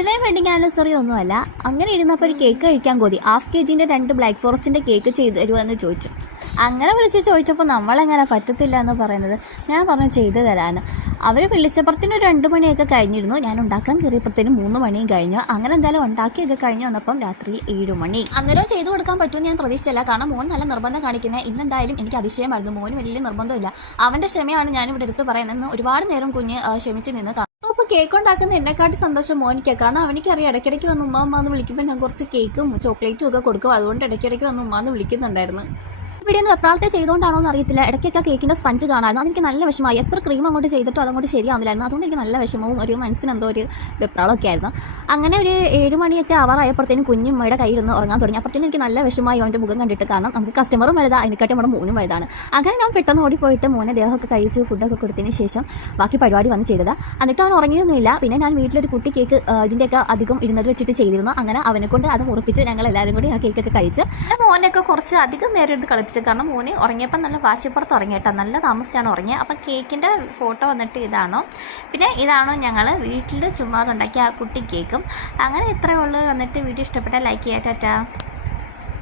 Birthday wedding anniversary ഒന്നുമല്ല. അങ്ങനെ ഇരുന്നപ്പോൾ ഒരു കേക്ക് കഴിക്കാൻ കൊതി. 1/2 kg 2 ബ്ലാക്ക് ഫോറസ്റ്റിൻ്റെ കേക്ക് ചെയ്ത് തരുമെന്ന് ചോദിച്ചു. അങ്ങനെ വിളിച്ച് ചോദിച്ചപ്പോൾ നമ്മളെങ്ങനെ പറ്റത്തില്ല എന്ന് പറയുന്നത്. ഞാൻ പറഞ്ഞു ചെയ്തു തരാമെന്ന്. അവർ വിളിച്ചപ്പുറത്തിന് ഒരു 2 മണിയൊക്കെ കഴിഞ്ഞിരുന്നു. ഞാൻ ഉണ്ടാക്കാൻ കയറിയപ്പോഴത്തേനും 3 മണിയും കഴിഞ്ഞു. അങ്ങനെ എന്തായാലും ഉണ്ടാക്കിയൊക്കെ കഴിഞ്ഞ് വന്നപ്പം രാത്രി 7 മണി. അന്നേരം ചെയ്തു കൊടുക്കാൻ പറ്റുമെന്ന് ഞാൻ പ്രതീക്ഷിച്ചില്ല. കാരണം മോൻ നല്ല നിർബന്ധം കാണിക്കുന്നത്. ഇന്നെന്തായാലും എനിക്ക് അതിശയമായിരുന്നു. മോന് വലിയ നിർബന്ധമില്ല. അവൻ്റെ ക്ഷമയാണ് ഞാനിവിടെ എടുത്ത് പറയുന്നത്. ഒരുപാട് നേരം കുഞ്ഞ് ക്ഷമിച്ച് നിന്ന് അപ്പോൾ കേക്ക് ഉണ്ടാക്കുന്ന എന്നെക്കാട്ടി സന്തോഷം മോനിക്ക്. കാരണം അവനിക്കറിയാം ഇടയ്ക്കിടയ്ക്ക് വന്ന് ഉമ്മ എന്ന് വിളിക്കുമ്പോൾ ഞാൻ കുറച്ച് കേക്കും ചോക്ലേറ്റും ഒക്കെ കൊടുക്കും. അതുകൊണ്ട് ഇടയ്ക്കിടയ്ക്ക് വന്ന് ഉമ്മ എന്ന് വിളിക്കുന്നുണ്ടായിരുന്നു. ഇവിടെ നിന്ന് വെപ്രാളത്തെ ചെയ്തുകൊണ്ടാണോ എന്ന് അറിയത്തില്ല. ഇടയ്ക്കൊക്കെ കേക്കിൻ്റെ സ്പഞ്ച് കാണാമായിരുന്നു. അതെനിക്ക് നല്ല വിഷമമായി. എത്ര ക്രീം അങ്ങോട്ട് ചെയ്തിട്ടോ അതങ്ങോട്ട് ശരിയാവുന്നില്ലായിരുന്നു. അതുകൊണ്ട് എനിക്ക് നല്ല വിഷമവും ഒരു മനസ്സിനെന്തോ ഒരു വെപ്രാളമൊക്കെ ആയിരുന്നു. അങ്ങനെ ഒരു 7 മണിയൊക്കെ ആവാറായപ്പോഴത്തേനും കുഞ്ഞുമ്മയുടെ കയ്യിരുന്ന് ഉറങ്ങാൻ തുടങ്ങി. അപ്പോഴത്തേനും എനിക്ക് നല്ല വിഷമമായി അവൻ്റെ മുഖം കണ്ടിട്ട്. കാരണം നമുക്ക് കസ്റ്റമറും വലുതാണ്, അതിനെക്കാട്ടി നമ്മുടെ മോനും വലുതാണ്. അങ്ങനെ ഞാൻ പെട്ടെന്ന് ഓടിപ്പോയിട്ട് മോനെ ദേഹമൊക്കെ കഴിച്ച് ഫുഡൊക്കെ കൊടുത്തതിന് ശേഷം ബാക്കി പരിപാടി വന്ന് ചെയ്തത്. എന്നിട്ട് അവൻ ഉറങ്ങിയൊന്നുമില്ല. പിന്നെ ഞാൻ വീട്ടിലൊരു കുട്ടി കേക്ക് ഇതിൻ്റെയൊക്കെ അധികം ഇരുന്നത് വെച്ചിട്ട് ചെയ്തിരുന്നു. അങ്ങനെ അവനെ കൊണ്ട് അത് മുറിപ്പിച്ച് ഞങ്ങൾ എല്ലാവരും കൂടി ആ കേക്കൊക്കെ കഴിച്ച് മോനൊക്കെ കുറച്ച് അധികം നേരം എടുത്ത് കളിപ്പിച്ചു. കാരണം മോന് ഉറങ്ങിയപ്പോൾ നല്ല വാശിപ്പുറത്ത് ഉറങ്ങിയിട്ടോ. നല്ല താമസിച്ചാണ് ഉറങ്ങിയത്. അപ്പം കേക്കിൻ്റെ ഫോട്ടോ വന്നിട്ട് ഇതാണോ. പിന്നെ ഇതാണോ ഞങ്ങൾ വീട്ടിൽ ചുമ്മാ ഉണ്ടാക്കിയ ആ കുട്ടി കേക്കും. അങ്ങനെ ഇത്രയേ ഉള്ളൂ. വന്നിട്ട് വീഡിയോ ഇഷ്ടപ്പെട്ടാൽ ലൈക്ക് ചെയ്യാം. ടാറ്റാ.